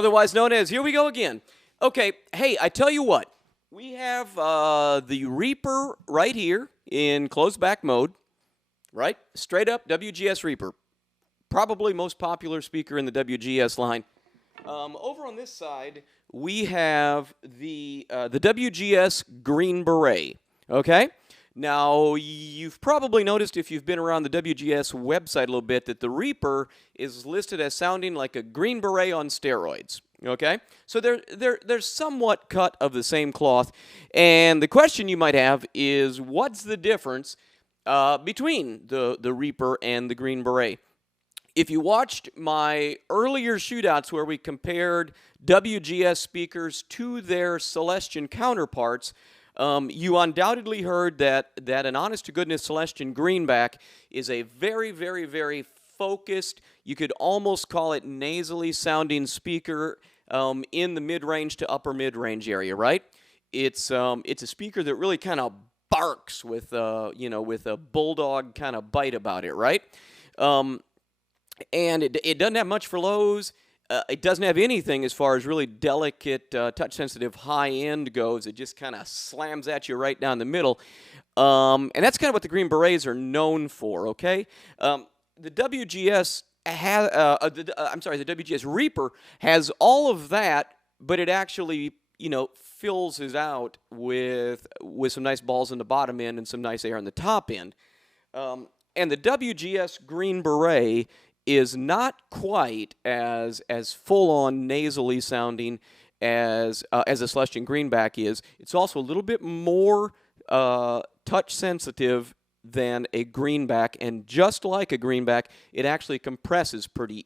otherwise known as Here We Go Again. Okay, hey, I tell you what. We have the Reaper right here in closed back mode, right? Straight up WGS Reaper. Probably most popular speaker in the WGS line. Over on this side, we have the WGS Green Beret, okay? Now, you've probably noticed if you've been around the WGS website a little bit that the Reaper is listed as sounding like a Green Beret on steroids, okay? So they're somewhat cut of the same cloth, and the question you might have is what's the difference between the Reaper and the Green Beret? If you watched my earlier shootouts where we compared WGS speakers to their Celestion counterparts, you undoubtedly heard that an honest-to-goodness Celestion Greenback is a very, very, very focused, you could almost call it nasally sounding speaker in the mid-range to upper mid-range area, right? It's a speaker that really kind of barks with, with a bulldog kind of bite about it, right? And it doesn't have much for lows. It doesn't have anything as far as really delicate, touch-sensitive high-end goes. It just kind of slams at you right down the middle. And that's kind of what the Green Berets are known for, okay? The WGS the WGS Reaper has all of that, but it actually, fills it out with some nice balls in the bottom end and some nice air on the top end. And the WGS Green Beret is not quite as full-on nasally sounding as a Celestion Greenback is. It's also a little bit more touch sensitive than a Greenback, and just like a Greenback, it actually compresses pretty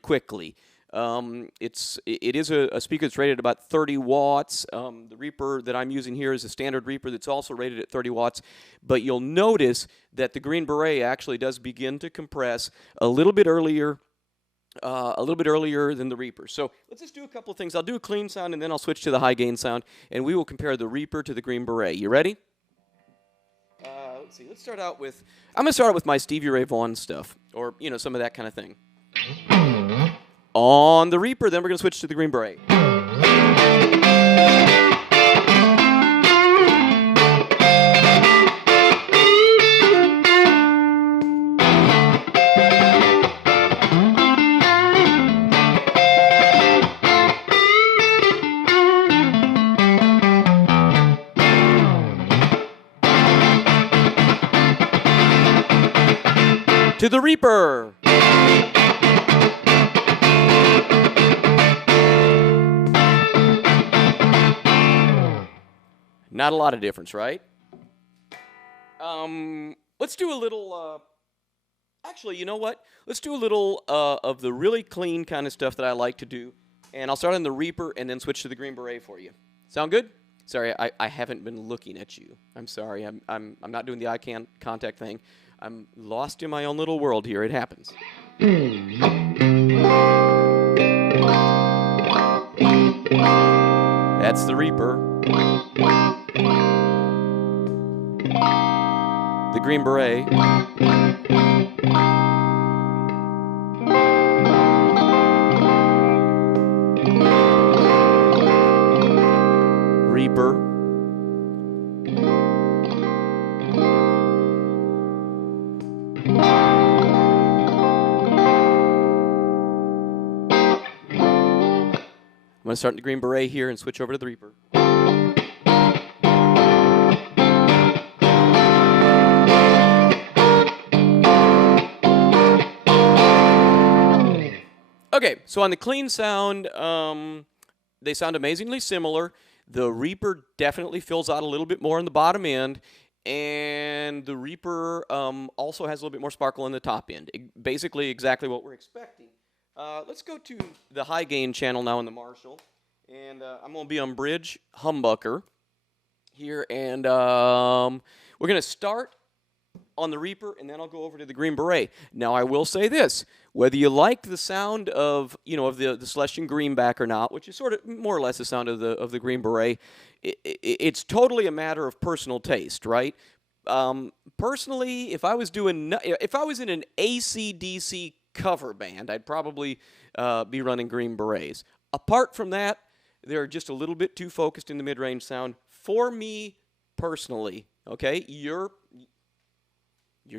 quickly. It is a speaker that's rated about 30 watts. The Reaper that I'm using here is a standard Reaper that's also rated at 30 watts. But you'll notice that the Green Beret actually does begin to compress a little bit earlier than the Reaper. So let's just do a couple of things. I'll do a clean sound, and then I'll switch to the high gain sound, and we will compare the Reaper to the Green Beret. You ready? Let's see. I'm going to start out with my Stevie Ray Vaughan stuff, or some of that kind of thing. On the Reaper, then we're going to switch to the Green Beret. To the Reaper. Not a lot of difference, right? Let's do a little, actually, you know what? Let's do a little of the really clean kind of stuff that I like to do. And I'll start on the Reaper and then switch to the Green Beret for you. Sound good? Sorry, I haven't been looking at you. I'm sorry. I'm not doing the eye contact thing. I'm lost in my own little world here. It happens. That's the Reaper. The Green Beret. Reaper. I'm going to start in the Green Beret here and switch over to the Reaper. Okay, so on the clean sound, they sound amazingly similar. The Reaper definitely fills out a little bit more in the bottom end, and the Reaper also has a little bit more sparkle in the top end. Basically exactly what we're expecting. Let's go to the high gain channel now in the Marshall, and I'm going to be on bridge humbucker here, and we're going to start on the Reaper, and then I'll go over to the Green Beret. Now, I will say this. Whether you like the sound of the Celestion Greenback or not, which is sort of more or less the sound of the Green Beret, it's totally a matter of personal taste, right? Personally, if I was in an AC/DC cover band, I'd probably be running Green Berets. Apart from that, they're just a little bit too focused in the mid-range sound for me personally. Okay, your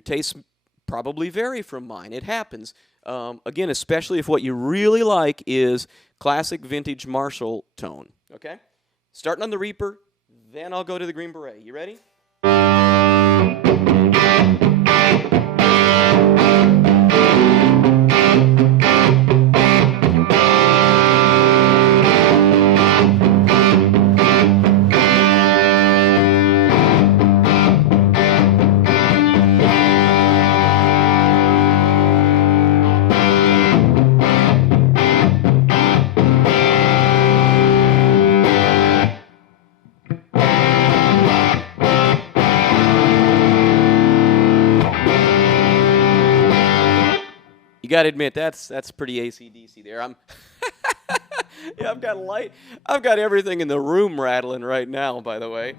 tastes probably vary from mine. It happens. Again, especially if what you really like is classic vintage Marshall tone. Okay, starting on the Reaper, then I'll go to the Green Beret. You ready? You got to admit that's pretty AC/DC there. Yeah, I've got everything in the room rattling right now, by the way.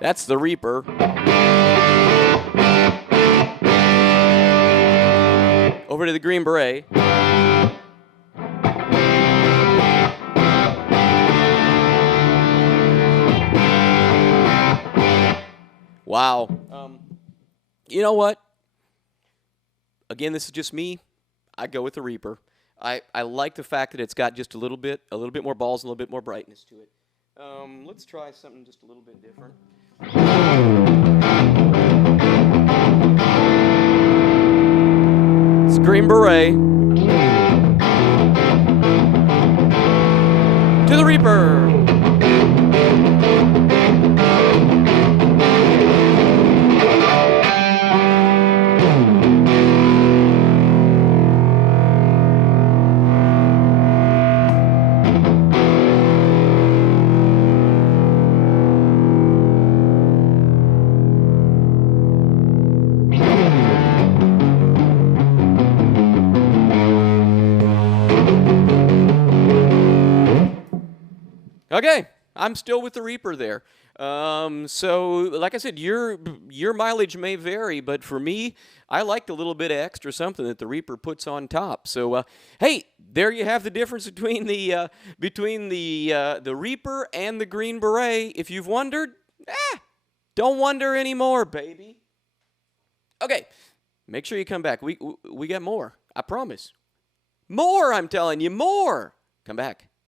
That's the Reaper. Over to the Green Beret. Wow. You know what? Again, this is just me. I go with the Reaper. I like the fact that it's got just a little bit more balls and a little bit more brightness to it. Let's try something just a little bit different. It's Green Beret. To the Reaper. Okay, I'm still with the Reaper there. So, like I said, your mileage may vary, but for me, I like the little bit of extra something that the Reaper puts on top. So, hey, there you have the difference between the Reaper and the Green Beret. If you've wondered, don't wonder anymore, baby. Okay, make sure you come back. We got more. I promise. More, I'm telling you, more. Come back.